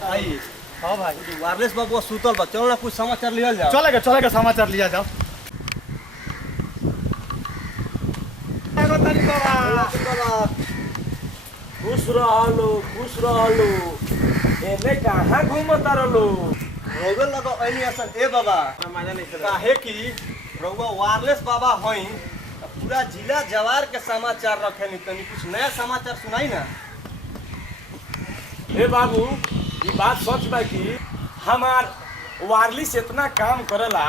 भाई। हाँ भाई वायरलेस बाबू सुतल बा, चलो ना कुछ समाचार लिया जाओ। चलेगा समाचार लिया जाओ। खुश रहलो एने कहाँ घूमता रहलो? रोगे लगो ऐनी असन ए बाबा मजा नहीं चला काहे कि रउआ वायरलेस बाबा हई, पूरा जिला जवार के समाचार रखे नहीं, तनी कुछ नया समाचार सुनाई ना। हे बाबू, ये बात सच बा कि हमार वायरलेस इतना काम करेला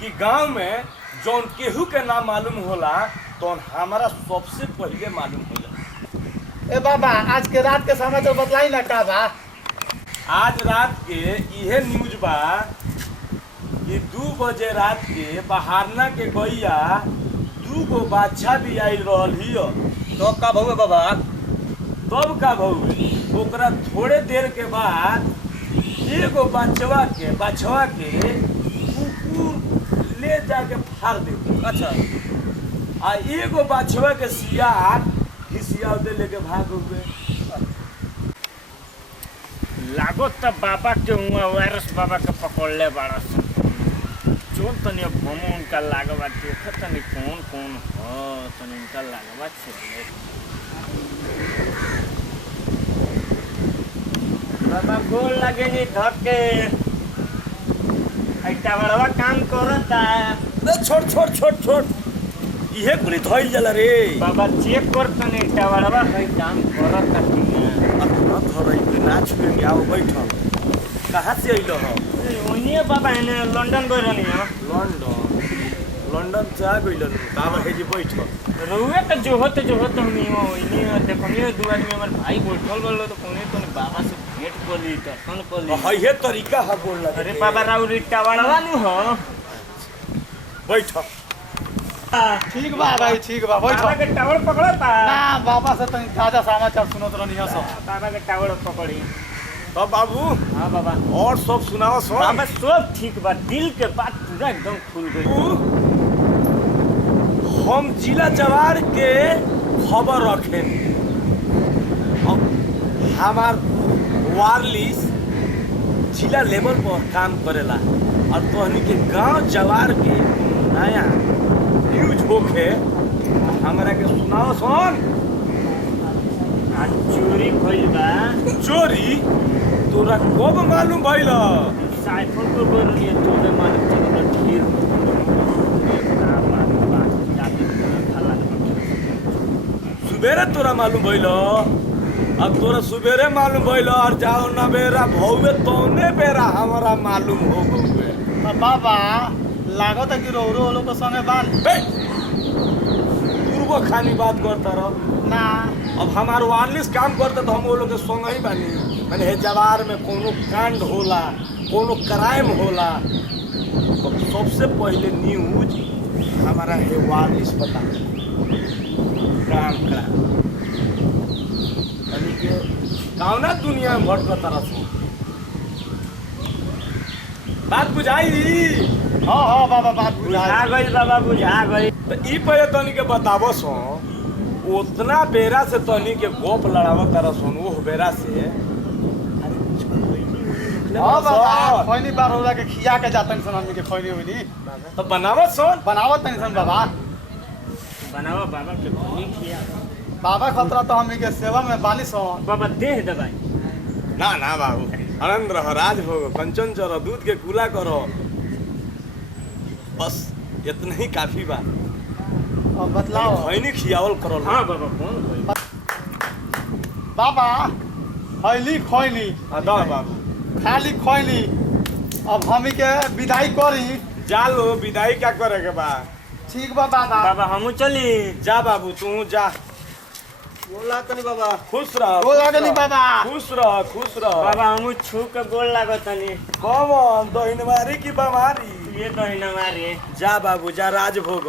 कि गांव में जौन केहू के नाम मालूम होला तो हमारा सबसे पहले मालूम होला। ए बाबा आज के रात के समाचार बतलाई ना का बा? आज रात के इहे न्यूज बा कि 2 बजे रात के बहारना के गैया 2 गो बाछा भी आइल रहल हियो। तो का भौवे बाबा? तब का भौवे ओकरा थोड़े देर के बाद एगो बचवा के कुकुर ले जाके फाड़ दे। अच्छा, आ एगो बचवा के सियार हिसियाव दे लेके भाग गए। लागो तब बाबा के हुआ वायरस बाबा के पकड़ले बड़ा चोन तनी अब हम उनका लागवा देख तनी कौन हो तनी उनका लागवा छे। बाबा गोल लगे नी धक्के ऐटा बड़वा काम करता। छोड़ इहे कुली धइल जाला रे। बाबा चेक कर तनी ऐटा बड़वा कई काम करता कि अपना धरई पे ना छुए के आओ बैठल। कहाँ से अइलो हो? ओनिए बाबा ने लंदन गए रहनी है। लंदन से आ गइल बाबा हे जी बैठल। रहुए तो जो होते हम इन्हीं देखो ये 2 आदमी हमारे भाई बैठल बोलो तो कोने तो बाबा से भेंट कर ली तो कौन कर ली। हइहे तरीका है बोलला। अरे बाबा राव रिट्टा वाला नु हो बैठ। ठीक बा भाई, ठीक बा बैठो। बाबा के टावर पकड़ता ना बाबा से तनी ताजा समाचार सुनत रहनी है सब। बाबा के टावर पकड़ी। तब बाबू हां बाबा और सब सुनाओ सब। बाबा सब ठीक बा, दिल के बात पूरा एकदम खुल गई। हम जिला जवार के खबर रखें। हमार वायरलेस जिला लेवल पर काम करेला और तोहनी के गांव जवार के नया न्यूज होके हमरा के सुनाओ सुन। आज चोरी भइल बा। चोरी तोरा कब मालूम भइल? साइफोन को बोल रही है चोरे मालूम चलो ठीक सुबेरे तोरा मालूम भइल? अब तोरा सुबेरे मालूम भइल और जाओ ना बेरा भौवे तौने बेरा हमारा मालूम हो गए। बाबा लागत है कि रोहरो लोग के संगे बाल पूर्व खानी बात करता रह ना। अब हमार वायरलेस काम करता तो हम वो लोग के संग ही बानी। मैंने हे जवार में कोनो कांड होला, कोनो क्राइम होला तो सबसे पहले न्यूज हमारा हे वायरलेस पता काम करा यानी के कौना दुनिया में भटकता रह। बात बुझाई? हाँ बाबा बात बुझा गई बाबा बुझा गई। तो ई पहले तनी के बताबो सो उतना बेरा से तनी के गोप लड़ावत तारा सोन वो बेरा से। हाँ बाबा खैनी बार होला के खिया के जातन सन हमनी के खैनी होनी तो बनावत सोन बनावत तनी सन बाबा। बनावा बाबा के भूमि किया बाबा खतरा तो हमनी के सेवा में बानी सन। बाबा देह दबाई। ना बाबू आनंद रहो, राज हो, कंचन चरो, दूध के कूला करो, बस इतना ही काफी बा। अब बतलाओ खैनी खियावल करो। हाँ बाबा कौन भाई? बाबा खैली खैनी अदा बाबू खाली खैनी। अब हमी के विदाई करी। जा लो विदाई क्या करे के बा। ठीक बा बाबा। बाबा हमू चली। जा बाबू तू जा। बोला तनी बाबा। खुश रह। गोल लागनी बाबा। खुश रह। बाबा हमू छू के गोल लागतनी। कौन दहिनवारी की बीमारी? ये तो ही ना मारे। जा बाबू जा, राज भोग।